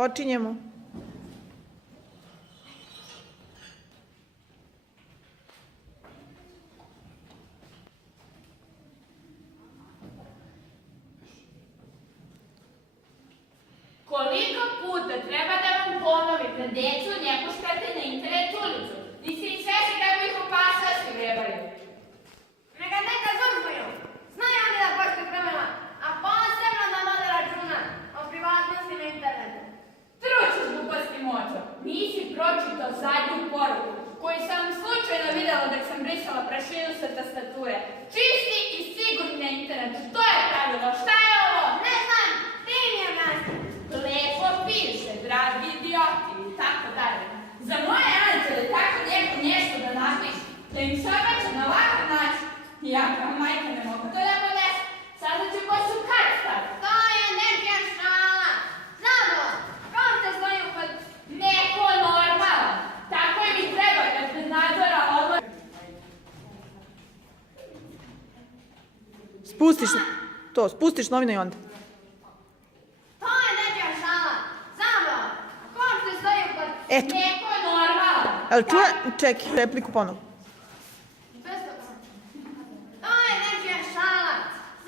Počinjemo. Koliko puta treba da vam ponovim da decu ne puštate na internet ulicu? Nisi im svesni kako ih opasnosti vrebaju. Neka zuzmuju. Znaju oni da poštuju pravila, a posebno da vode računa o privatnosti na internetu. Trućeš gluposti moćo. Nisi pročitao zadnju poruku koju sam slučajno videla dok sam brisala prašinu sa tastature. Čisti i sigurni na internetu. To je pravilo. Šta je ovo? Ne znam, ti mi objasni. Lepo piše, dragi idioti i tako dalje. Za moje anđele tako lijepo nešto da napiše, da im se obraća na ovakav način. Ja kao majka ne mogu to da podesem. Sada ću ko su kad staviti. To je nečija šala. Zabava, kom te stoji kod... Neko normalan. Tako i mi treba kad bez nadzora odlazi. Spustiš novine i onda. To je nečija šala. Zabava, kom te stoji kod... Eto, Neko normalan. ali čekaj, repliku ponovo. To je nečija šala.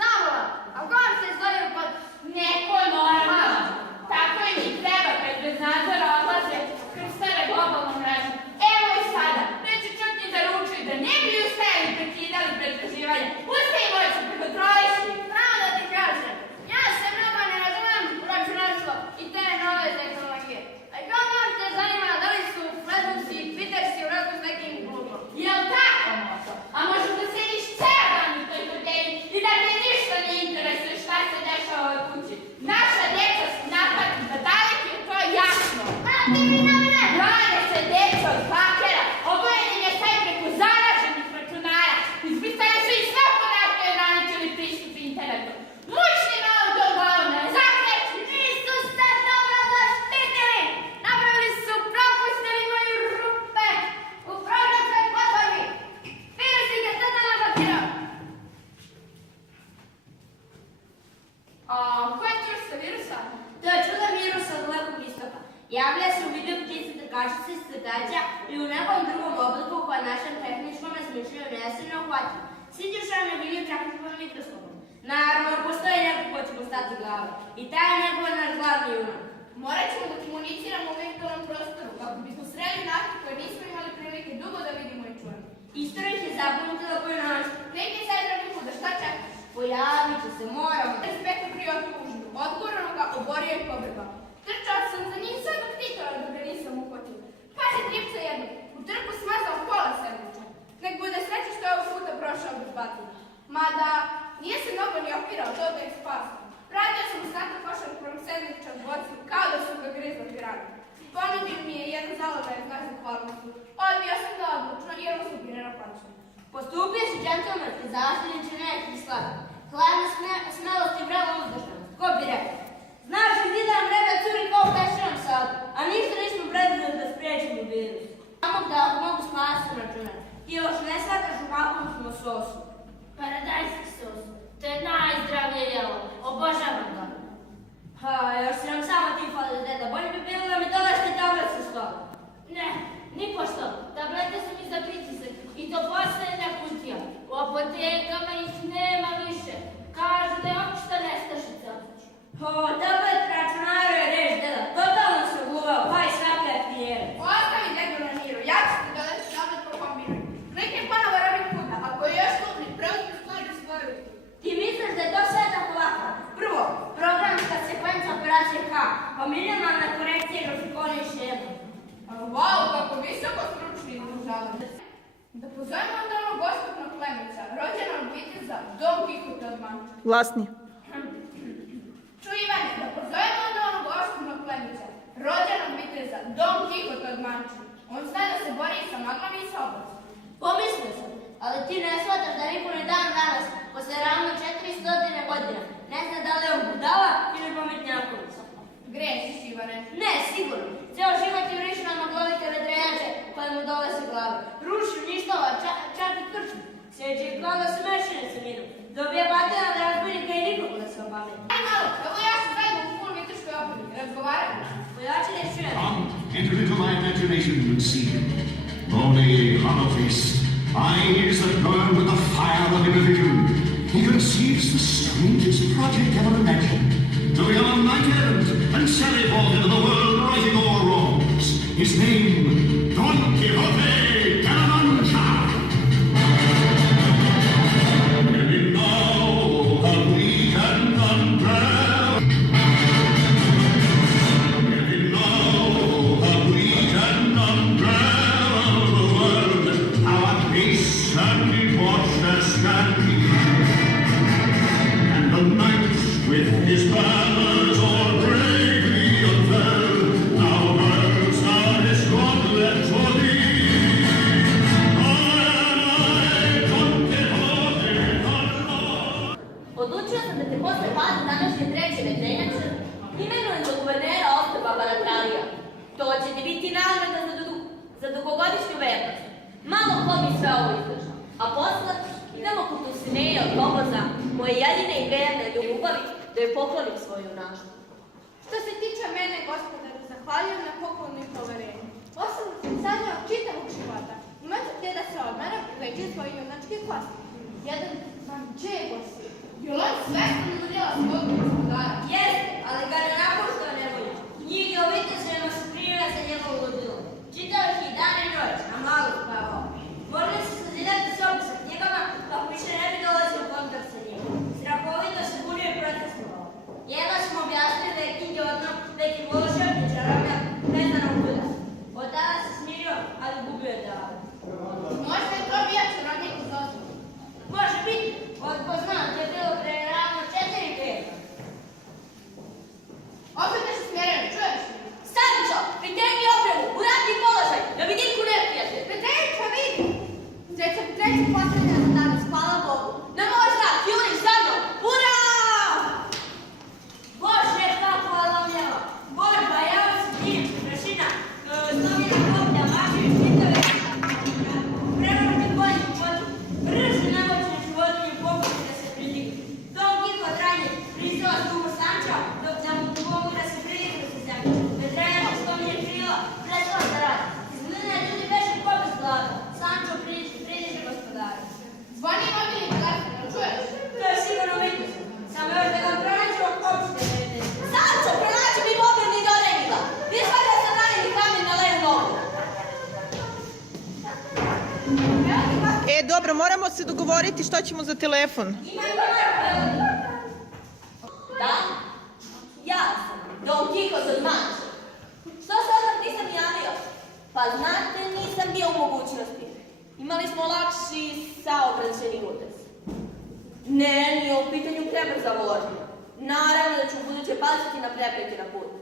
Zabava, a kom te stoji kod... Neko normalan. Tako i mi treba kad bez nadzora odlaze kroz tebe globalnom mrežom. Evo i sada. Neće čak ni da ručuju da ne bi ustajali i prekidali pretraživanje. Ustaj moću, prekontroliši. Pravo da ti kažem, ja se mnogo ne razumem u računarstvo i te nove tehnologije. A i kao možete zanima da li su Facebooksi i Twittersi u razliku s nekim klubom? Jel tako, moto? A možda da sediš ceo dan u toj fotelji i da te ništa ne interesuje šta se dešava u ovoj kući. Naša deca su napadni, da daleki je to jasno. A ti mi novine! Brane se deca od hakera, obojen je taj preko zaraženih računara. Izbrisali su i sve podatke o ograničeni pristup internetu. Mučni malo do glavne, zakreći! Nisu se dobro zaštitili! Napravili su, propustili moju rupe u programskoj platformi. Virus ih je sada nablokirao. A ko je čvrsta virusa? To je čudan virus od Dalekog istoka. Javlja se u vidu ptice, trkačica i crtaća ili u nekom drugom obliku koja našem tehničkom smišljenju ne se ne uhvati. Siđušan je vidio čak i pod mikroskopom. Naravno, postoji neko ko će postati glava. I taj neko je naš glavni junak. Morat ćemo da komuniciramo u virtualnom prostoru kako bismo sreli nake koje nismo imali prilike dugo da vidimo i čujemo. Istorija ih je zapamtila koju način. Neki sad rabiku da šta čekaš? Pojavit će se, moramo. Respektu prijatnu užinu, odgurano ga, oborio i pobegao. Trčao sam za njim sve dok titora da ga nisam uhvatio. Pazi tripca jednu, u trku smazao pola sandviča. Nek bude sreće što je ovog puta prošao bez batina. Mada, nije se mnogo ni opirao, to da ih spasao. Vratio sam ostatak košarkovog sandviča u boci, kao da su ga grizla pirani. Ponudio mi je jedan zalogaj znak zahvalnosti. Odbio sam ga odlučno jer mu supirano plaćanje. Postupio si džentlmenski, zasljedniče neki sladak. Hladna smelost i vrela uzdržanost. Ko bi rekao? Znaš li ti da nam vreme curi kao u pešenom sadu, a ništa nismo preduzeli da spriječimo virus. Samo da mogu spasiti računar. Ti još ne shvataš u kakvom smo sosu. Paradajski sos. To je najzdravlje jelo. Obožavam ga. Ha, još si nam samo ti fali deda. Bolje bi bilo da mi dodašte tablet sa stola. Ne, nipošto. Tablete su mi za pritisak. I to posljednja kutija. U apotekama ih nema više. Kažu da je opšta nestašica. O, tablet računaru je reč, deda. Totalno se uguvao, pa i svaka je prijera. Ostavi dedu na miru, ja ću ti dodati tablet po kombinaju. Neki ponovo rabi puta, ako je još lupni, preuzmi stvari u svoju ruku. Ti misliš da je to sve tako lako? Prvo, programska sekvenca operacije K, pa minimalna korekcija grafikona i šema. Wow, kako visoko stručni izražavanje. Da pozovemo onda onog gospodnog Klemića, rođenog viteza Don Kihota od Manča. Glasni. Čuj Ivane, da pozovemo onda onog gospodnog Klemića, rođenog viteza Don Kihota od Manča. On zna da se bori sa maglom i sa oblacom. Pomislio sam, ali ti ne shvataš da niko ni dan danas, posle ravno 400 godina, ne zna da li je on budala ili pametnjakovica. Grešiš Ivane. Ne, sigurno. Ceo život je vrišao na maglovite vedrenjače koje mu dolaze glave. Ruši, uništava, čak i krčmi. Sjeće i glava se mešine sa mirom. Dobija batena da razbojnika i nikog da se obavlja. Aj malo, evo ja sam zajedno u full vitrškoj opremi, razgovaramo. Come, enter into my imagination and see him. Bony, hollow-faced, eyes that burn with the fire of innovation. He conceives the strangest project ever imagined. To be on a knight errant and sally forth into the world righting all wrongs. His name, Don Quixote de la Mancha. Maybe now a weak and umbrella. Maybe now a weak and umbrella of the world. How at peace and debauched can be. And the knight with his banners all bravely unfurled, now hurls down his gauntlet for thee. I, Don Quixote, the Odlučio sam da te posle pada današnje treće vetrenjače imenujem za guvernera ostrva Baratralija. To će ti biti nagrada za dugogodišnju vernost. Malo ko bi sve ovo izdržao. A posle idemo kod Dulcinea od Toboza, moje jedine i verne ljubavi, da joj poklonim svoju junaštvu. Što se tiče mene, gospodaru, zahvaljujem na poklonu i poverenju. Osobno sam sanjao čitavog života. Imat ću gdje da se odmaram i leći svoje junačke kosti. Jedan mančego si. Jel on svesno nudila svog gospodara? Jeste, ali ga ne napuštao nevolja. Knjige o vitezima su primjera za njegovu ludilo. Čitao ih i dan i noć, a malo spavao. Morali su sazidati sobu sa knjigama, kako više ne bi dolazio u kontakt sa njim. Strahovito se bunio i protestovao. Jedva smo objasnili da je knjige odno neki volšebni čarobnjak neznanog kuda. Od tada se smirio, ali gubio je dave. Možda je to bio čarobnik uz osnovu. Može biti, otko znam, to je bilo pre ravno 4 veka. Opet nešto smjereno, čuješ li? Sančo, pritegni opremu, u ratni položaj, da bi niko neprijatelj. Petrića, vidi! Sreća Petrića postavljena za danas, hvala Bogu. Ne možda, juriš za mnom, ura! Bože, kako alamljava. Borba, evo se njim, prašina, slovina koplja, maži, štitove, prevrati konji u vodu, brže nemoćne životinje pokušaju da se pridignu. Don Quixote ranije prizao stupu Sanča, dok da mu pomogu da se pridignu sa zemlje. Petrenjača što mi je krila, prešla za rad. Izgleda ljudi beše ko bez glava. Sančo pridiže gospodara. Zvoni mobilni telefon, jel čuješ? To je sigurno vidio. Samo još da ga pronađemo, opšte ne vidim. Sančo, pronađi mi mobilni do Renila. Viš valjda sam ranili kamen na levu nogu. Dobro, moramo se dogovoriti šta ćemo za telefon. Ima i Da? Ja sam Don Quixote od Manče. Što se odmah nisam javio? Pa znate, nisam bio u mogućnosti. Imali smo lakši saobraćajni udar. Ne, nije u pitanju prebrza vožnja. Naravno da ću u buduće paziti na prepreke na putu.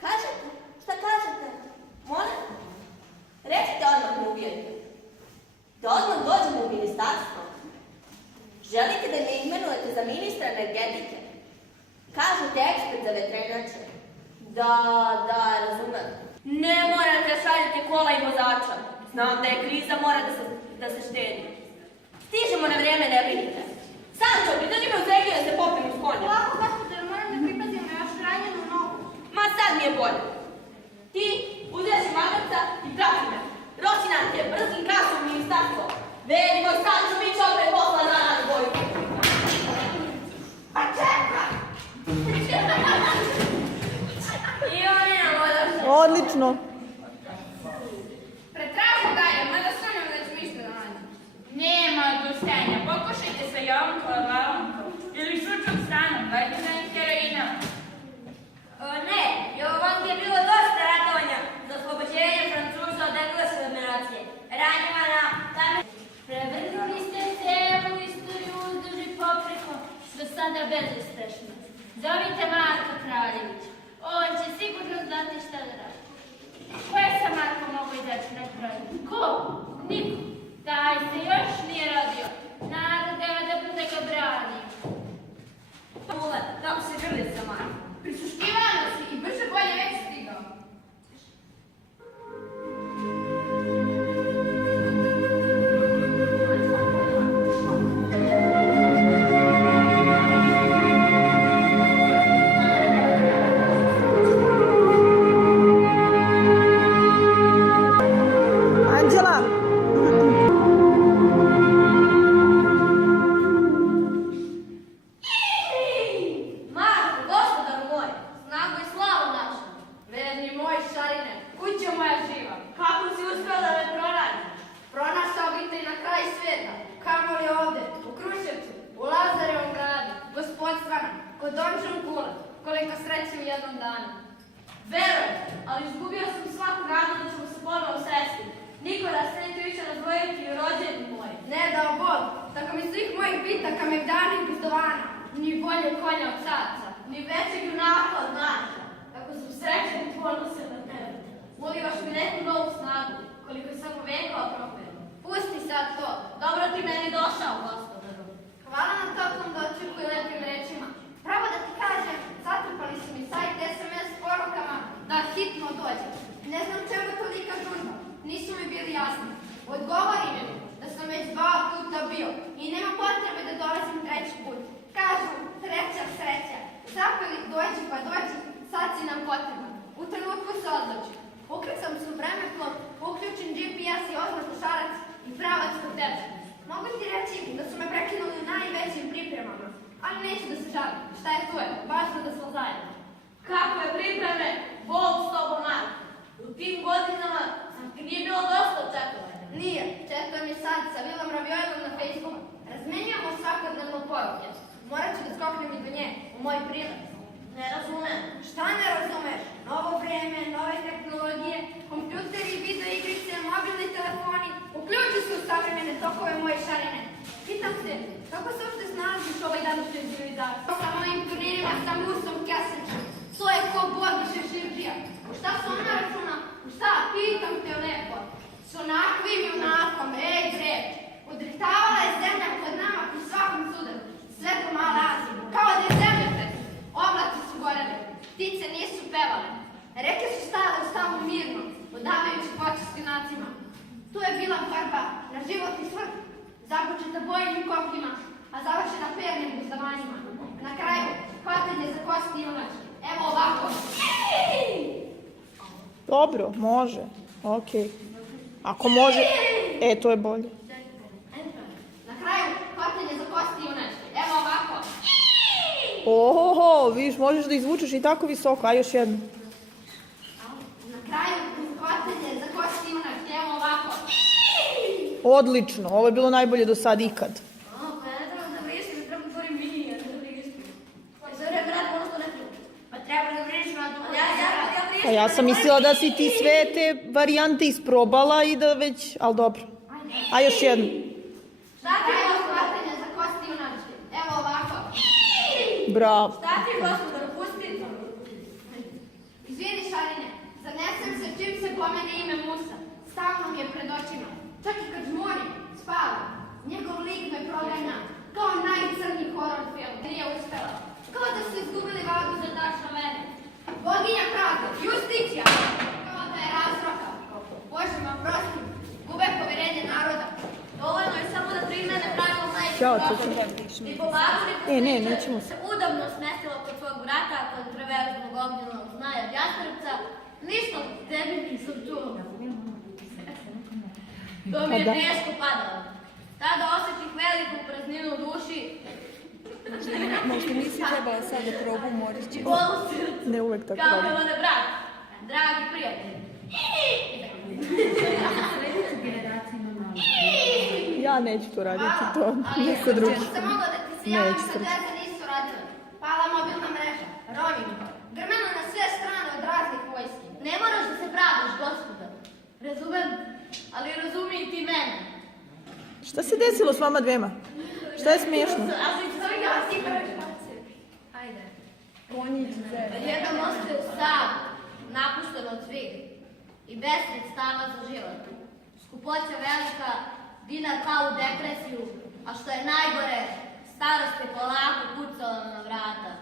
Kažete? Šta kažete? Molim? Recite odmah me uvjerite. Da odmah dođemo u ministarstvo. Želite da me imenujete za ministra energetike? Kažete ekspert za vetrenjače. Da, razumem. Ne morate šaljati kola i vozača. Znam da je kriza, mora da se štedi. Stižemo na vrijeme, ne brinite. Sančo, pridrži me u zegiju da se popim uz konja. Lako, gospodaru, moram da pripazim na vašu ranjenu nogu. Ma sad mi je bolje. Ti uzeti magarca i prati me. Rosinante, brzim kasom ministarstvo. Velimo Sančo, mi će opet posla za nas boju. Pa čekaj! I oni nam odaše. Odlično. Pretražim dalje, mada sanjam da ću mišlju da nađem. Nema odustajanja, pokušajte sa Jovankom ili Šučom stanom, vajdina i heroina. Ne, Jovanki je bilo dosta ratovanja za oslobođenje Francuza od engleske dominacije. Ranjivana, tam je... Prevrnuli ste celu istoriju uzduž i popreko, do sada bezuspešno. Zovite Marka Kraljevića, on će sigurno znati šta da radi. Ko je sa Markom mogu izaći na kraju? Ko? Niko. Taj se još nije rodio. Narod da bude ga brani. Mule, kako se grli sa Markom? Prisluškivano si i brže bolje već stigao. Hvala. Marko, gospodar moj, snagu i slavu našu. Verni moj šarine, kuća moja živa, kako si uspela da me pronađeš? Pronašao bi te i na kraj sveta, kamoli ovde, u Kruševcu, u Lazarevom gradu, gospodstvana, kod Dončan Kula, koliko sreće u jednom danu. Verujem, ali izgubio sam svaku nadu da ćemo se ponovo sresti. Niko nas neće više razdvojiti i rođeni moj. Ne dao Bog, tako mi svih mojih bitaka megdana i putovana. Ni bolje konja od caca, ni većeg junaka od naša. Tako sam srećan i ponosan na tebe. Ulivaš mi neku novu snagu, koliko sam uvekao propeo. Pusti sad to, dobro ti meni došao, gospodaru. Hvala na toplom dočeku i lepim rečima. Pravo da ti kažem, zatrpali su mi sajt SMS porukama da hitno dođe. Ne znam čemu tolika žurba, nisu mi bili jasni. Odgovori mi da sam već 2 puta bio i nema potrebe da dolazim 3. put. Kažu, treća sreća. Zapeli, dođi pa dođi, sad si nam potreban. U trenutku se odluči. Ukrcam se u vremeplov, uključim GPS i oznaku šarac i pravac kod tebe. Mogu ti reći da su me prekinuli u najvećim pripremama, ali neću da se žalim. Šta je tu je? Važno da smo zajedno. Kakve pripreme? Bog s tobom, Marko. U tim godinama ti nije bilo dosta očekovanja. Nije. Četujem i sad sa Vilom Raviojlom na Facebooku. Razmenjujemo svakodnevno poruke. Morat ću da skoknem i do nje, u moj prilaz. Ne razumem. Šta ne razumeš? Novo vreme, nove tehnologije, kompjuteri, video igrice, mobilni telefoni. Uključi se u savremene tokove moje šarine. Pitam se, kako se uopšte snalaziš ovaj dan u civilizaciji? Sa mojim turnirima, sa Musom Kesečem. To je ko Bog i Šeširđija. U šta se ona računa? U šta? Pitam te lepo. S onakvim junakom, reč. Udritavala je zemlja kod nama u svakom sudaru. Sve do male Azije. Kao da je zemljotres. Oblaci su goreli. Ptice nisu pevale. Reke su stale u stavu mirno, odavajući počast junacima. Tu je bila borba na život i smrt. Započeta bojnim kopljima, a završena pernim buzdavanjima. Na kraju, hvatanje za kosti junačke. Evo ovako. Dobro, može. Okej. Ako može, to je bolje. Na kraju, hvatanje za kosti junačke. Evo ovako. Ohoho, vidiš, možeš da izvučeš i tako visoko. A još jedno. Na kraju, hvatanje za kosti junačke. Evo ovako. Odlično, ovo je bilo najbolje do sad ikad. Pa ja ne trebam da vristim, treba da otvorim mini, ja ne da vristim. Zove je vrat, ono što ne treba. Pa treba da vrišim, a to ja Pa ja sam mislila da si ti sve te varijante isprobala i da već, ali dobro. A još jedno. Šta ti je hvatanje za kosti junačke? Evo ovako. Bravo. Šta ti je, gospodar, pusti to? Izvini šarine, zanesem se čim se pomene ime Musa. Stalno mi je pred očima. Čak i kad žmurim, spava. Njegov lik me proganja kao najcrnji horor film. Nije uspela. Kao da su izgubili vagu za tačno mene. Boginja pravde, Justicija. Kao da je razroka. Bože me oprosti. Gube poverenje naroda. Dovoljno je samo da primene pravilo Ćao, najvećeg I po babu, ne, nećemo se. Udobno smestila kod svog brata, kod preveliznog ognjenog znaja Jastrepca. Ništa od tebi nisam čuo. To mi je teško padalo. Tada osjetih veliku prazninu u duši. Možda nisi trebala sad da probu Moriću. Bolu srcu. Ne uvek tako Kao radi. bilo da brat. Dragi prijatelji. Ja neću to raditi, to niko drugi. Sam mogla da ti se javim Neću kad veze nisu radile. Pala mobilna mreža, roaming, grmeno na sve strane od raznih vojski. Ne moraš da se pravdaš, gospodar. Razumem, ali razumi i ti mene. Šta se desilo s vama dvema? Šta je smiješno? Ajde. Konjić zero. Jedan ostaje sam, napušten od svih i bez sredstava za život. Skupoća velika, dinar pao u depresiju, a što je najgore, starost je polako kucala na vrata.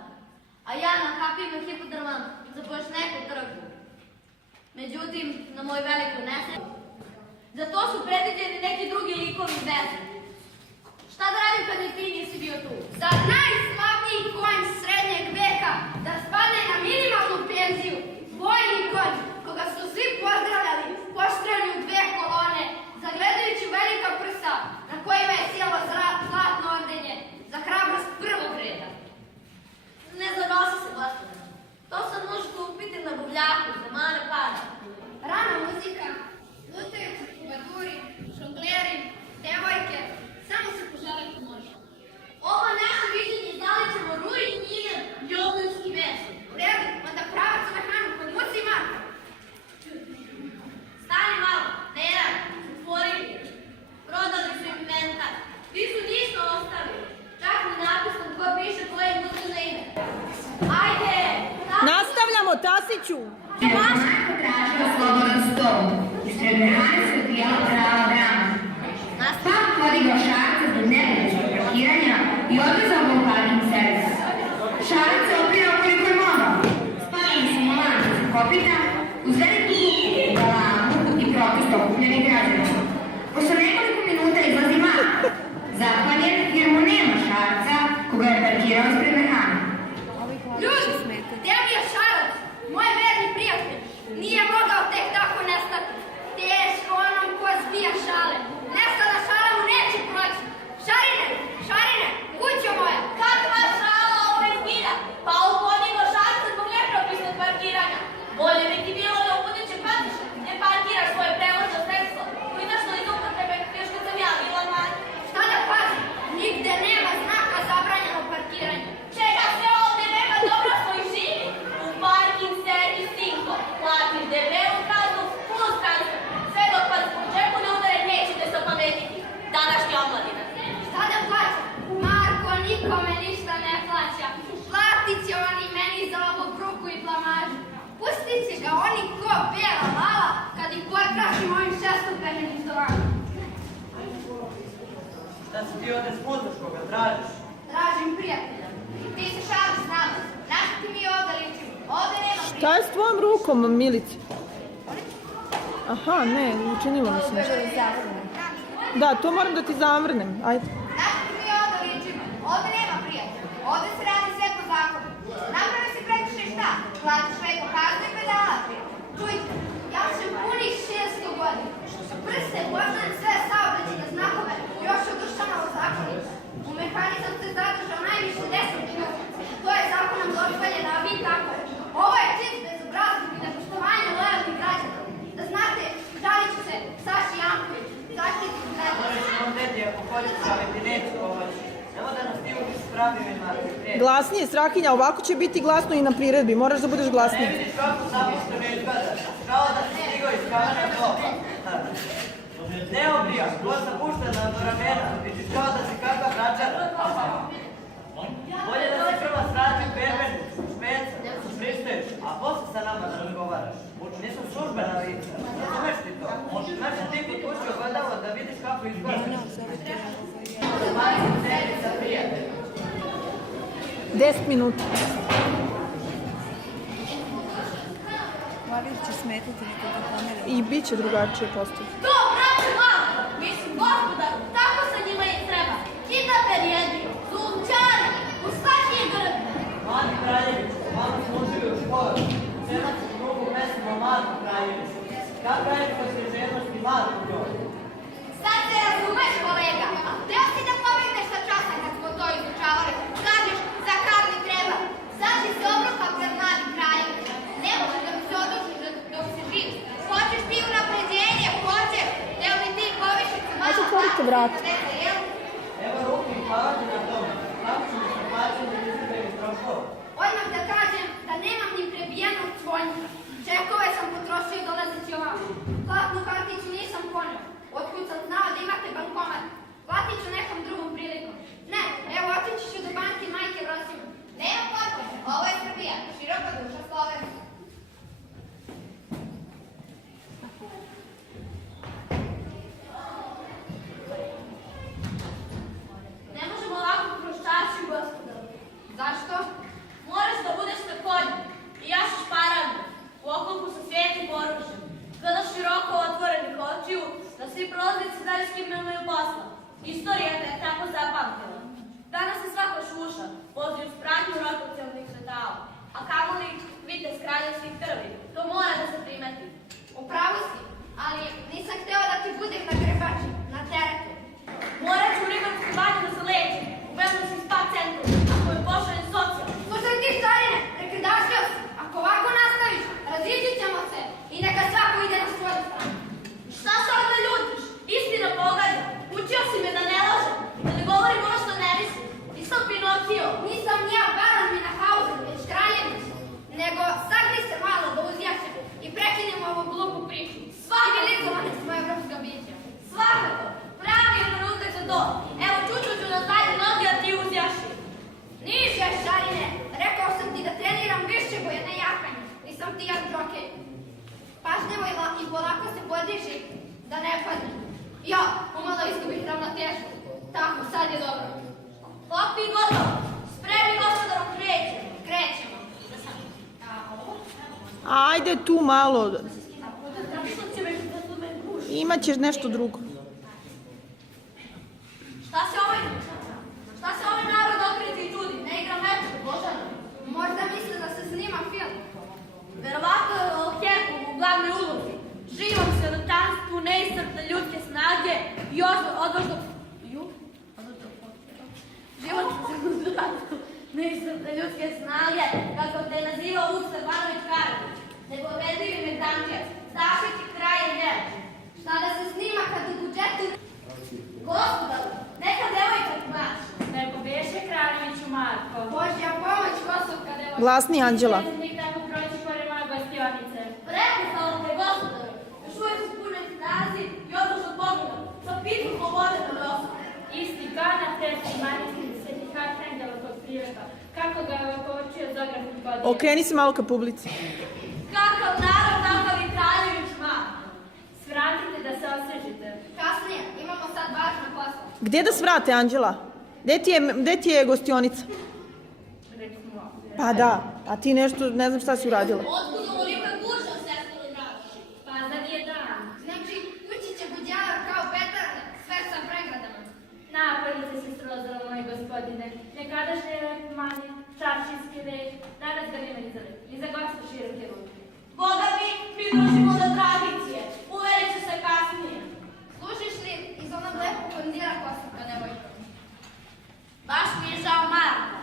A ja na kapima hipodroma za baš neku trgu. Međutim, na moj veliku nesreću, za to su predviđeni neki drugi likovi veze. Šta da radim kad ni ti nisi bio tu? Za najslavniji konj srednjeg veka da spadne na minimalnu penziju, vojni konj, koga su svi pozdravljali, poštrani u 2 kolone, Maću! Marko tražio slobodan stol. Ispred mehane se odvijala prava drama. Pak podigao Šarca zbog nemogućeg parkiranja i odvezao ga u parking servis. Šarac se opirao koliko je mogao. Spadali su mu lance za kopita, uz veliku buku, galamu i protest okupljenih građana. Posle nekoliko minuta izlazi Marko, zapaljen jer mu nema Šarca koga je parkirao ispred mehane. Ljudi, gdje mi je Šarac? Moj verni prijatelj. Nije mogao tek tako nestati. Teško onom ko zbija šale. Nestala šala mu neće proći. Šarine, Šarine, kućo moja. Kakva šala, ovo je zbilja? Pa upodigo Šarca zbog nepropisnog parkiranja. Bolje bi ti bilo da u budućem patišu ne parkiraš svoje prevozno sredstvo. Izašlo iz upotrebe još kad sam ja bila manja. Šta da pazim? Nigde nema znaka zabranjeno parkiranje. Čega sve ovdje nema, dobro smo i živi. U parking servis Cinko platiš debelu kaznu plus transfer. Sve dok vas u džepu ne udare nećete se opametiti. Današnja omladina. Šta da plaćam? Marko nikome ništa ne plaća. Platit će oni meni za ovu bruku i blamažu. Pustit će ga oni ko bela lala kad ih potkrašim ovim šestopenim izdovanom. Šta si ti ovdje spuzaš koga tražiš? Tražim prijatelja. Ti se šališ s nama. Našto ti mi ovdje ličimo? Ovdje nema Šta prijatelja. je s tvojom rukom, Milici? Aha, ne, učinilo mi se nešto. Da, to moram da ti zavrnem. Ajde. Našto ti mi ovdje ličimo? Ovdje nema prijatelja. Ovdje se radi sve po zakonu. Napravi si prekršaj šta? Platiš preko kaznu i pedala. Čujte, ja sam punih 600 godina. Prste poznajem sve saobraćajne znakove još od Dušanova zakonika. U mehani sam se zadržao najviše 10 minuta. To je zakonom dozvoljeno, a vi tako. Ovo je čist bezobrazluk i nepoštovanje lojalnih građana. Da znate da li će se Saši Janković zaštititi građana. Možeš vam deti ako hoćeš, ali ti neću pomoći. Evo da nas ti učiš s pravilima. Glasnije, Strahinja, ovako će biti glasno i na priredbi. Moraš da budeš Ne glasniji. vidiš kako zapisto ne izgledaš. Kao da si stigao iz kamene doba. Ne obrija, kosa puštena do ramena. Vidiš kao da si kakav račar. Bolje da si prvo srati berberu, špeca, pristoješ, a posle sa nama da razgovaraš. Nisu službena lica, razumeš ti to? Znači ti kod kući ogledalo da vidiš kako izgledaš. Marko, sebi sa prijateljem. 10 minuta. Marija će smetati nekoga kamere. I bit će drugačije postoje. To, brate, malo! Mislim, gospodaru, tako sa njima i treba. Kidnaper jedni, zumčari, u svaki grb. Mladi Kraljević, malo smo učili u školi. Semac u drugu pesmu o Marku Kraljeviću. Kakva je posveženosti Marku Kraljeviću? Sad se razumeš, kolega. Hteo si da pobegneš sa časa kad smo to izučavali. Kažeš, za Karli treba. Sad si se obrukao pred mladim Kraljević. Ne možeš da mi se odlučiš dok si živ. Hoćeš ti unapređenje, hoćeš. Hteo bi ti povišicu malo. Ajde, otvorite vrata. Evo ruku i hvala ti na tome. Kako ćemo se plaćati da izgledaju troškova? Odmah da kažem da nemam ni prebijenog cvonjka. Čekove sam potrošio dolazeći ovamo. Platnu karticu nisam poneo. Otkud sam znao da imate bankomat. Platit ću nekom drugom prilikom. Ne, evo otići ću do banke majke Rosima. Nema potrebe, ovo je Srbija. Široko duša Slovenija. Ne možemo ovako kroz čaršiju, gospodaru. Zašto? Moraš da budeš na konju i jašiš parandu u oklopu sa svijetlim oružjem. Gledaš široko otvorenih očiju da svi prolaznici znaju s kim imaju posla. Istorija te je tako zapamtila. Danas se svako šuša, vozi uz pratnju rokocelnih svetala, a kamoli vite s kraljevskih krvi. To mora da se primeti. U pravu si, ali nisam hteo da ti budem na grebači, na teretu. Morat ću u Ribarsku banju da se leći, u Beogradskom spa centru, ako je pošaljen socijal. Slušaj ti, starine, prekrdašio si. Ako ovako nastaviš, razići ćemo se i neka svako ide na svoju stranu. Šta se onda ljutiš? Istina pogađa. Učio si me da ne lažem, da ne govorim ono što ne mislim. Nisam Pinokio. Nisam ja Baron Minahausen, već Kraljević, nego sagni se malo da uzjašem i prekinemo ovu glupu priču. Civilizovane smo evropska bića. Sva Ja, pomalo izgubih ravnotežu. Tako, sad je dobro. Popi gotovo. Spremni gospodaru, krećemo. Krećemo. Ajde tu malo. Što će me da su me guši? Imaćeš nešto drugo. Šta se ovaj narod okreti i čudi? Ne igra meče, Božana. Možda misle da se snima film. Verovatno Herku u glavnoj ulozi. Živom sirotanstvu, neiscrpne ljudske snage i odvažnog... Život sirotanstvu, neiscrpne ljudske snage, kako te je nazivao Vuk Stefanović Karadžić. Nepobedivi Megdančevac, zaštiti kraja i neće. Šta da se snima kad u budžetu... Gospodaru, neka devojka baš. Neko beše Kraljeviću Marko. Božja pomoć, Kosovka devojka. Glasni Anđela. Predsjednik tako proći pored moje gostionice. Prepisalo te, gospodaru, još uvijek su pune snazi i odlučno pogleda, sa pitu slobode na nosu. Isti Gana, predsjednik manjinski svetih Arhangela kod prijeva. Kako ga je okočio zagradnih godina. Okreni se malo ka publici. Kakav narod, takav i Kraljević Marko. Svratite da se osvežite. Kasnije, imamo sad važna posla. Gdje da svrate, Anđela? Gdje ti je gostionica? Recimo, Pa da, a ti nešto, ne znam šta si uradila. Otkud ovolika guža, sestro draži? pa da nije dan. Znači, ući će budjalar kao petarde, sve sa pregradama. Napoljice se srozala, moj gospodine. Nekadašnji manje, čaršinski red, danas ga nema ni za red. I za gosta široke ruke. Boga mi držimo do tradicije. Uverit ću se kasnije. Služiš li iz onog lepog kondira Kosovka devojka? Baš mi je žao Marka.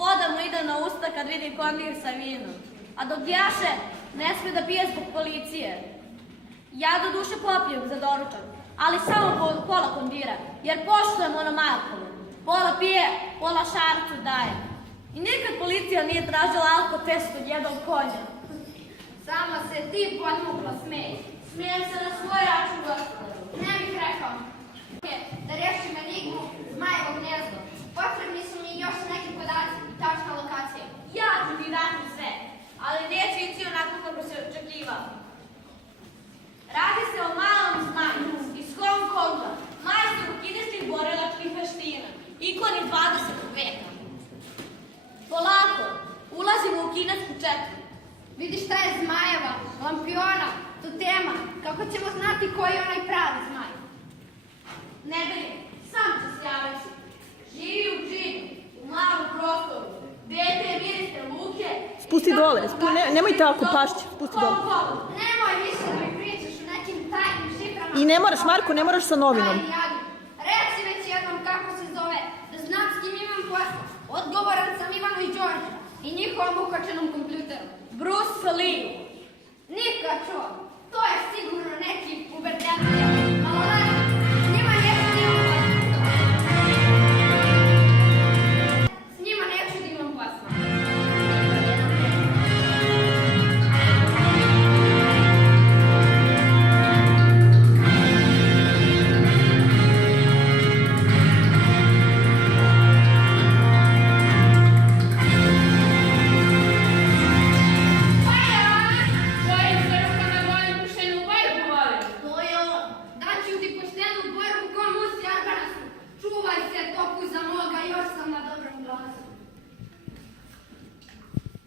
Voda mu ide na usta kad vidi kondir sa vinom. A dok jaše, ne sme da pije zbog policije. Ja do duše popijem za doručak, ali samo pola kondira, jer poštujem ono Markovo. Pola pije, pola šarcu daje. I nikad policija nije tražila alkotest od jednog konja. Samo se ti podmukla smeji. Smijem se na svoj račun, gospodaru. Ne bih rekao. Da rješim enigmu Zmajevo gnjezdo. Potrebni su mi još neki podaci i tačna lokacija. Ja ću ti dati sve, ali neće ići onako kako se očekivao. Radi se o malom zmaju iz Hong Konga, majstoru kineskih borilačkih veština, ikoni 20. veka. Polako, ulazimo u kinesku četvrť. Vidi šta je zmajeva, lampiona, totema. Kako ćemo znati koji je onaj pravi zmaj? Ne brini, sam će se javiti. Živi u džinu, u malom prostoru, dete je miriste luke. Spusti dole, nemoj tako, pašće, spusti dole. Nemoj više da mi pričaš o nekim tajnim šiframa. I ne moraš, Marko, ne moraš sa novinom. Tajni jadu. Reci već jednom kako se zove, da znam s kim imam posla. Odgovoran sam Ivanu i Đorđu i njihovom ukačenom kompjuteru. Bruce Lee. Nikad čuo. To je sigurno neki pubertetni maloletnik. S njima neću da imam posla. S njima neću da imam posla. To je on. Daću ti poštenu borbu ko musi Arbanasu. Čuvaj se, topuza moga, još sam na dobrom glasu.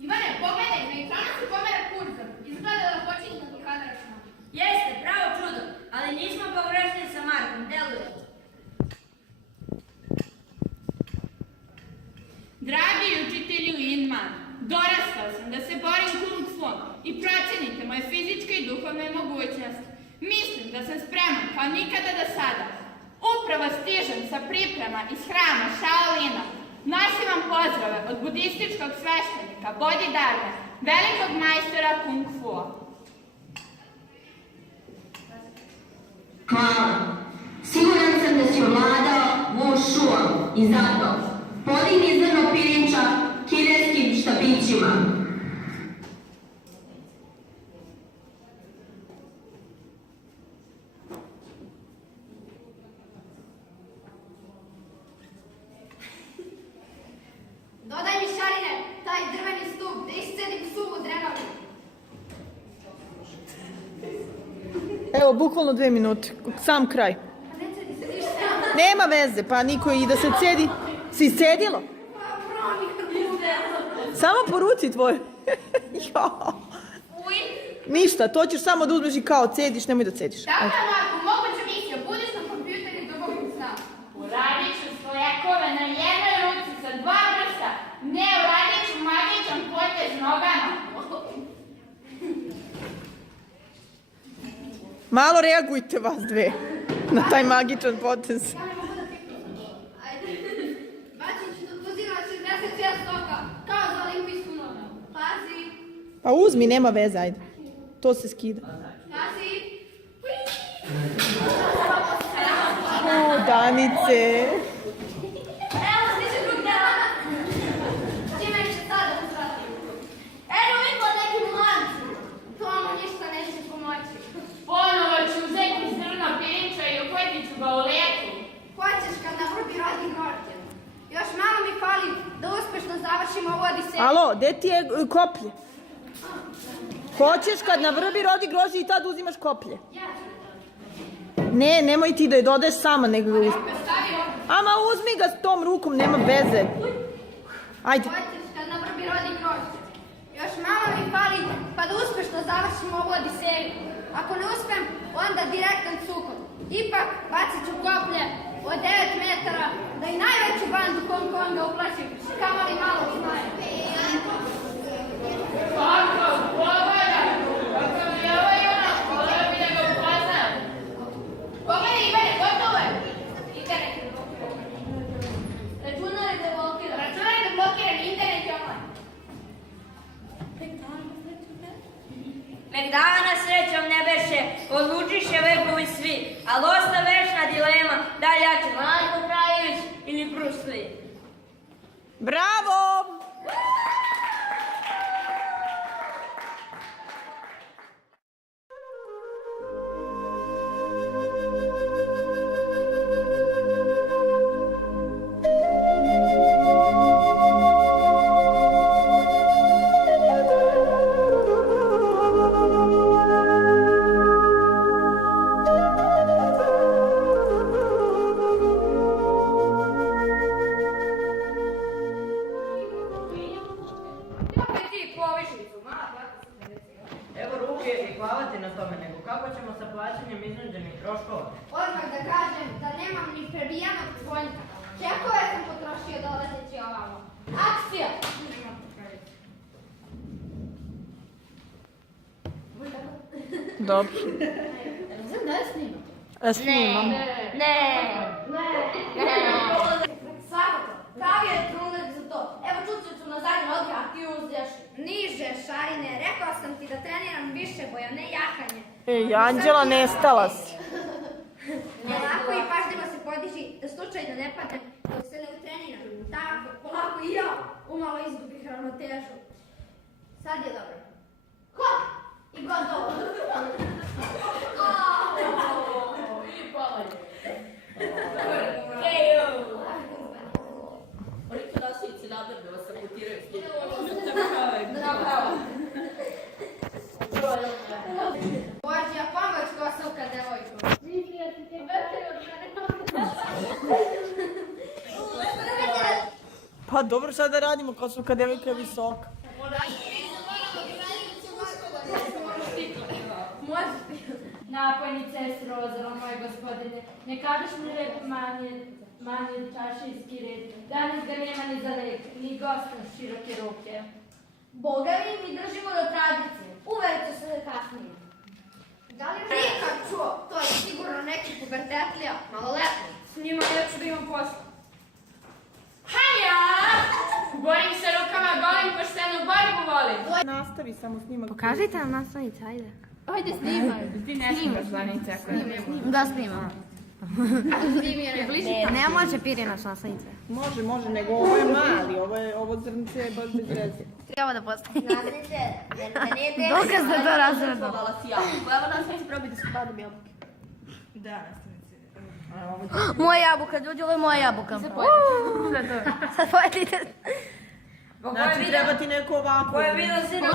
Ivane, pogledaj, na ekranu se pomera kurzor. Izgleda da počinje da blokada računa. Jeste, pravo čudo, ali nismo pogrešili sa Markom, deluje. Dragi učitelju Inman, dorastao sam da se borim kung fu i procenite moje fizičke i duhovne mogućnosti. Mislim da sam spreman kao nikada do sada. Upravo stižem sa priprema iz hrama Shaolina. Nosim vam pozdrave od budističkog sveštenika Bodhidharme, velikog majstora kung fu. Hvala. Siguran sam da si ovladao Wushuom i zato podigni zrno pirinča kineskim štapićima. Dodaj mi šarine, taj drveni stup, da iscedim suvu drenovinu. Evo, bukvalno 2 minute, sam kraj. Ne Nema veze, pa niko i da se cedi. Si iscedilo? Samo po ruci tvoj. Ništa, to ćeš samo da uzmeš i kao cediš, nemoj da cediš. Dakle, Marko, moguća misija, budeš na kompjuteru do Bogom sna. Uradit ću slekove na jednoj ruci sa 2 prsta. Ne, uradit ću magičan potez nogama. Malo reagujte vas dve na taj magičan potez. Bacit ću do pozira 66 toka, kao za olimpijsku nogu. Pazi, Pa uzmi, nema veze, ajde. To se skida. pazi. O, Danice. Evo, stiže drug dela. Čime će sada uzvratiti? Evo, vidimo neki mlanci. To ono ništa neće pomoći. Ponovo ću uzeti zrno pirinča i uhvatit ću ga u leku. Hoćeš kad na vrbi rodi grožđe. Još malo mi fali da uspešno završimo ovu odiseju. Alo, gde ti je koplje? Hoćeš kad na vrbi rodi grožđe i tad uzimaš koplje? Ne, nemoj ti da je dodaješ sama, nego ga uzmi. Ama uzmi ga s tom rukom, nema veze. Ajde. Hoćeš kad na vrbi rodi grožđe. Još malo mi fali pa da uspešno završimo ovu odiseju. Ako ne uspem, onda direktan sukob. Ipak bacit ću koplje od 9 metara da i najveću bandu Hong Konga uplašim. Kamali malo znaje. Kako pogoda? Kako mi je ovo junak, volio bi da ga upoznam. Pogledaj i mene, gotovo je. Internet je blokiran. Računar je deblokiran. Računaj da blokiran, internet je online. Nek dana srećom ne beše, odlučiše vekovi svi, ali osta večna dilema, da li ja ću Marko Kraljević ili Bruce Lee. Bravo! Opet ti povišnicu, mala plata se ne reci. Evo ruke i hvala ti na tome, nego kako ćemo sa plaćanjem iznuđenih troškova? Odmah da kažem da nemam ni prebijanog zvonjka. Čekove sam potrošio dolazeći ovamo. Akcija! Dobro. Znam da je snimam. Snimam. Ne. Svakako, pravi je trenutak za to. Evo čučicu na zadnji odmah, a ti uzješ. Niže, Šarine, rekao sam ti da treniram više boja, ne jahanje. Ej, Anđela, nestala si. Polako i pažljivo se podiži, da slučajno ne padne, dok se ne utreniram. Tako, polako i ja umalo izgubih ravnotežu. Sad je dobro. Hop! I gotovo. I povolje. Oni to nasici nadrbe vas sabotiraju s njim. Božja pomoć, Kosovka devojko. Pa dobro, šta da radimo, Kosovka devojka je visoka. Možeš ti. Napojnica je srozala, moj gospodine. Ne kažeš mi red manje čašijski red. Danas ga nema ni za lek, ni gostom široke ruke. Boga mi držimo do tradicije. Uverite se da kasnije. Da li je nikad čuo? To je sigurno neki pubertetlija, maloletni. S njima neću da imam posla. Hanja! Borim se rukama golim, poštenu borbu volim. Nastavi samo snimak. Pokažite nam nastavnice, ajde. Ajde, snimaj. Ti ne snimaš zvanice ako je. Da snimam. Snimi je bliži. Ne može pirinač nastavnice. Može, nego ovo je mali, ovo zrnce je baš bez veze. Treba da postavim. Nastavnice, da nije te... Dokaz da to razredno. Provala si jabuku. Evo nastavnici probaj da spadam jabuke. Da, nastavnici. Moja jabuka, ljudi, ovo je moja jabuka. Sad pojedite. Znači, treba ti neko ovako. Ko je vidio sinu?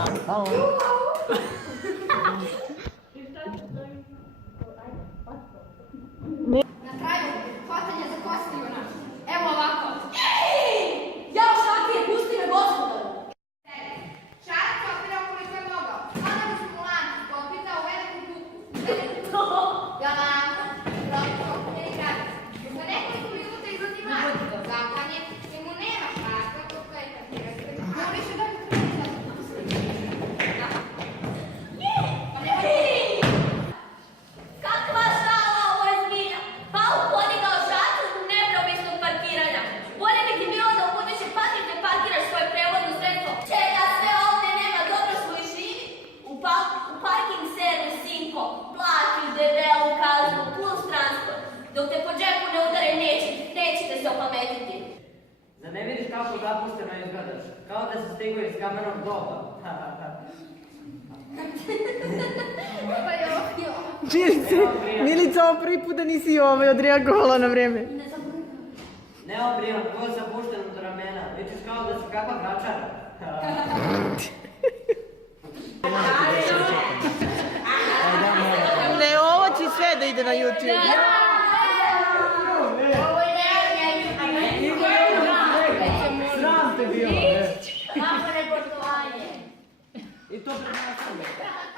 Na kraju, hvatanje za kako zapušteno izgledaš. Kao da si stigao iz kamenog doba. Milica, ovo prvi put da nisi odreagovala na vreme. Ne obrijan, ko je zapušten od ramena. Ličiš kao da si kakva gračara. Ne, ovo će sve da ide na YouTube. I to pred nas.